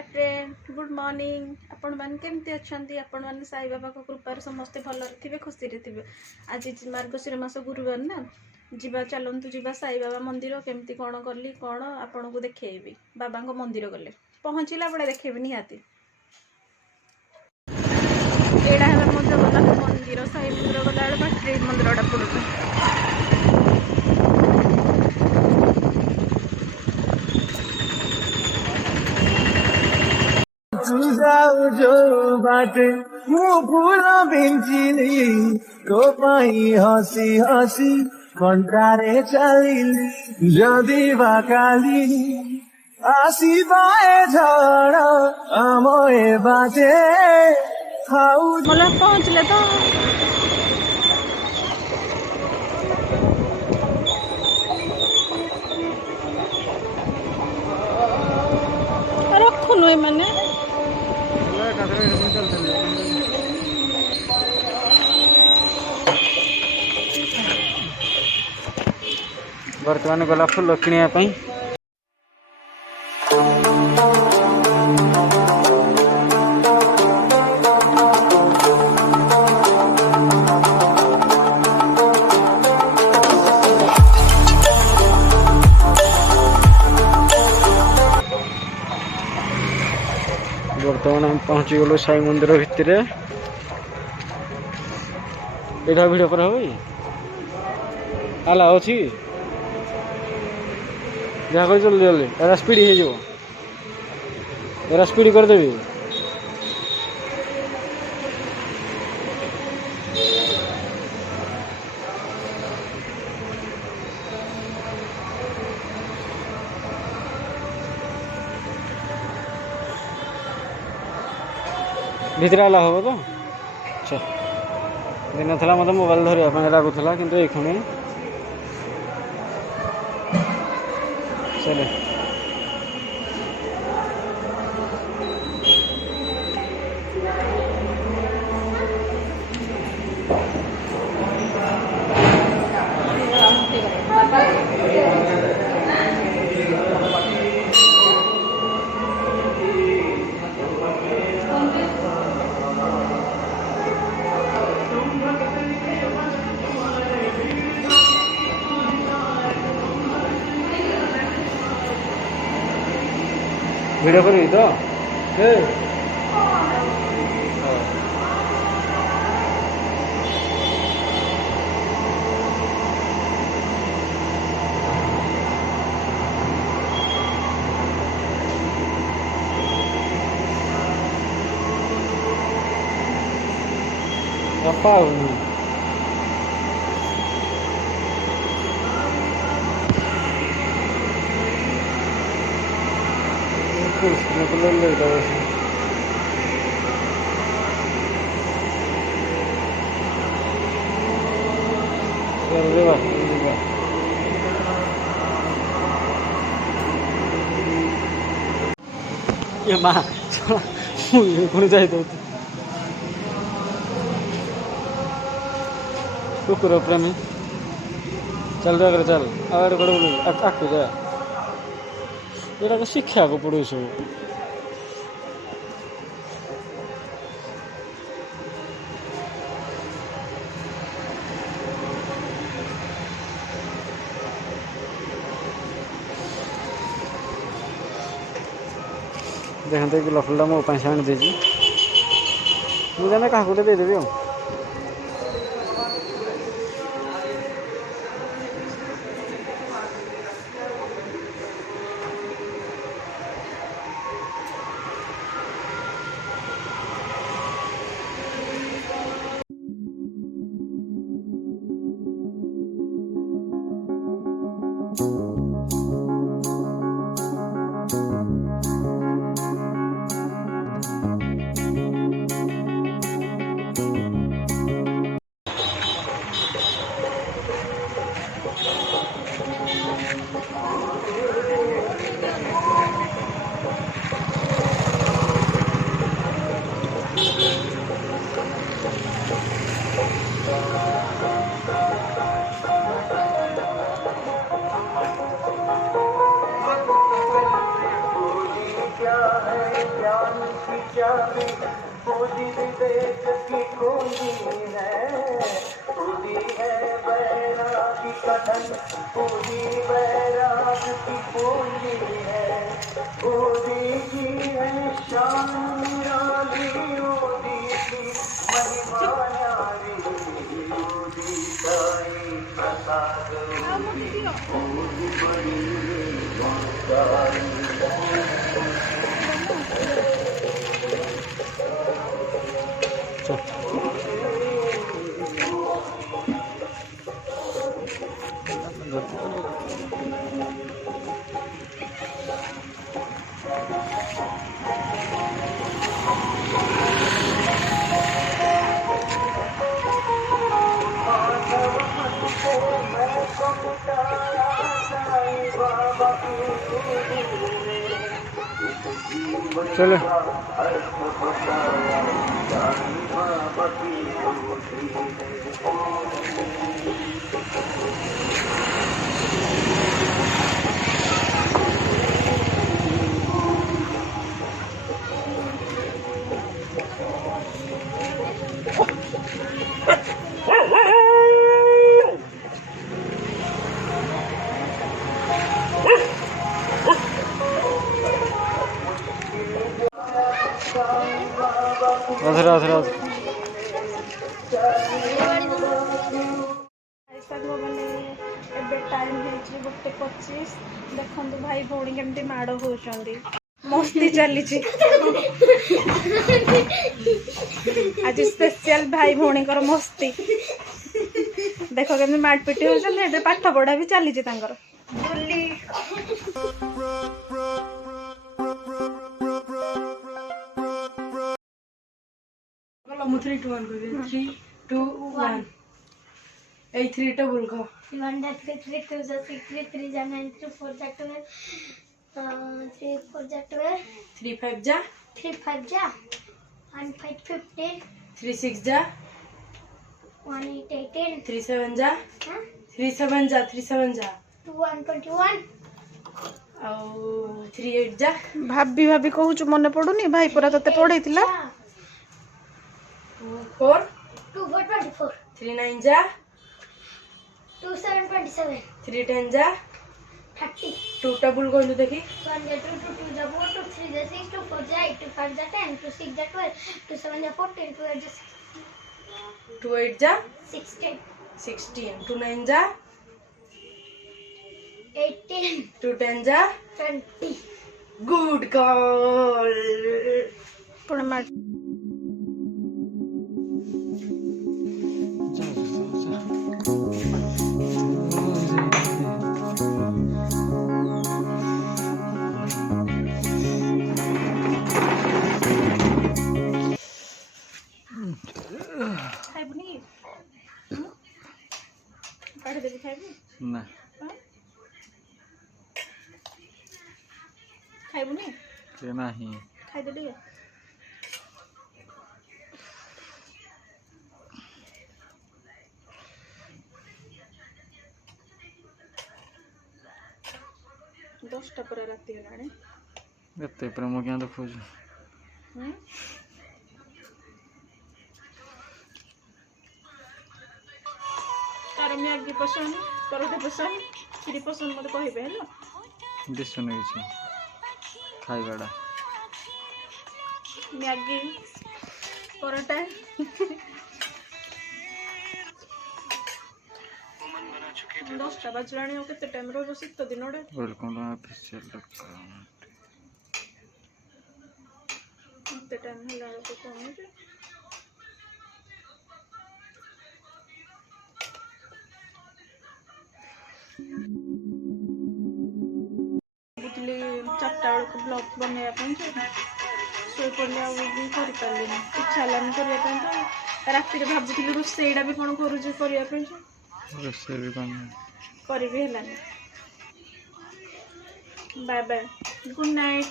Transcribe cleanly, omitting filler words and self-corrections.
Hi friend good morning आपण मान केमती अछंती आपण मान साई बाबा को कृपार समस्ते भल थे खुशी रे थे। आज मार्गशीर मास गुरुवार ना जीवा चलतु जीवा साई बाबा मंदिर केमती कौन कली कौन आपन को देखेबी बाबा को मंदिर गले पहुँचला बड़े देखेबी निहाती एडा है गला मंदिर साई मंदिर गला बाटे मंदिर पड़े जाऊ जो बाटे मु फूल बिंचिली तो पाई हसी हसी कंटारे चलिली जदि बाकाली आसी बाए झड़ आमए बाटे खाऊ मला पहुँचले तो रखुन मैंने बर्तमान गला फुल किणा बर्तमान हम पहुँची गलु साई मंदिर भितर एटा भिड कर आला अच्छी जहाँ कर जल्दी जल्दी एरा स्पीड हो स्पीड करदेवी भितर आला हम तो अच्छा दिन था मतलब मोबाइल धरने लगुला कि ये खुणी चले वीडियो करी तो apa ini me pulau le dah lewat ya mah kau jahit tu कुकुर प्रेमी चल रहा चल आगे कड़े आगे जा ये शिक्षा को पड़ो सब देखते कि लफलटा मो पैसा आनी देजी मुझे क्या गोटे देदेवी आ ज्ञान की चाबी पूरी विवेक की कुंजी है, पूरी है वैराग का धन, पूरी वैराग की पूंजी है, पूरी की है शान निराली, पूरी की महिमा न्यारी, पूरी साई प्रसाद पूरी बड़ी मातारी। चलो राधे राधे राधे। साଙ୍ଗମାନେ ଏବେ ଟାଇମ୍ ହେଇଛି 1:25। ଦେଖନ୍ତୁ ଭାଇ ଭଉଣୀ କେମିତି ମାଡ଼ ହେଉଛନ୍ତି, ମସ୍ତି ଚାଲିଛି ଆଜି ସ୍ପେଶିଆଲ ଭାଇ ଭଉଣୀଙ୍କର ମସ୍ତି। ଦେଖ କେମିତି ମାଡ଼ପିଟି ହେଉଛନ୍ତି, ଏବେ ପାଠ ପଢ଼ା ବି ଚାଲିଛି ତାଙ୍କର। ମୁଁ 3 2 1 କହିବି 3 2 1 এই 3 টা বল কো 1 3 3 2 6 3 3 जा 9 3 4 जा 12 3 4 जा 12 3 5 जा 3 5 जा 1 5 15 3 6 जा 1 8 18 3 7 जा हां 3 7 जा 3 7 जा 2 1 21 ଆଉ 3 8 जा ଭାବି ଭାବି କହୁଛୁ ମନେ ପଡୁନି, ଭାଇ ପୁରା ତତେ ପଢେଇଥିଲା। 2 4 2 4 24 3 9 जा 2 7 27 3 10 जा 30 2 टा बोल कहलु देखि 1 जा 2 2 2 जा 4 2 3 जा 6 2 4 जा 8 2 5 जा 10 2 6 जा 12 2 7 जा 14 2 8 जा 2 8 जा 16 16 2 9 जा 18 2 10 जा 20 गुड गर्ल। ପୁଣି ମାଡ଼ ଖାଇବୁନି କାଢ଼ି ଦେବି, ଖାଇବୁ ନା ଖାଇବୁନି, ସେ ନାହିଁ। ଖାଇଦେ ଟିକେ। ଦଶଟା ପରେ ରାତି ହେଲାଣି। ଏତେ ପ୍ରେମ କିଆଁ ଦେଖୁଛୁ? ତାର ମ୍ୟାଗି ପସନ୍ଦ, ପରଟା ପସନ୍ଦ, କ୍ଷୀରି ପସନ୍ଦ, ମତେ କହିବେ ହେଲା। ଦିଶୁନି କିଛି ଖାଇବାଟା। ମ୍ୟାଗି ପରଟା ଦଶଟା ବାଜିଲାଣି, ଆଉ କେତେ ଟାଇମ୍ ରହିବ? ଶୀତ ଦିନଟା ଏତେ ଟାଇମ୍ ହେଲା ବେଳକୁ କମୁଛି। ବୁଝିଲି 4ଟା ବେଳକୁ ବ୍ଲଗ୍ ବନେଇବା ପାଇଁ ଶୋଇପଡ଼ିଲି, ଆଉ ବି କରିପାରିଲିନି, ଇଚ୍ଛା ହେଲାନି କରିବା ପାଇଁ। ତ ରାତିରେ ଭାବୁଥିଲି ରୋଷେଇଟା ବି କ'ଣ କରୁଛି କରିବା ପାଇଁ, ରୋଷେଇ ବି କରିବି ହେଲାନି। Bye bye, good night.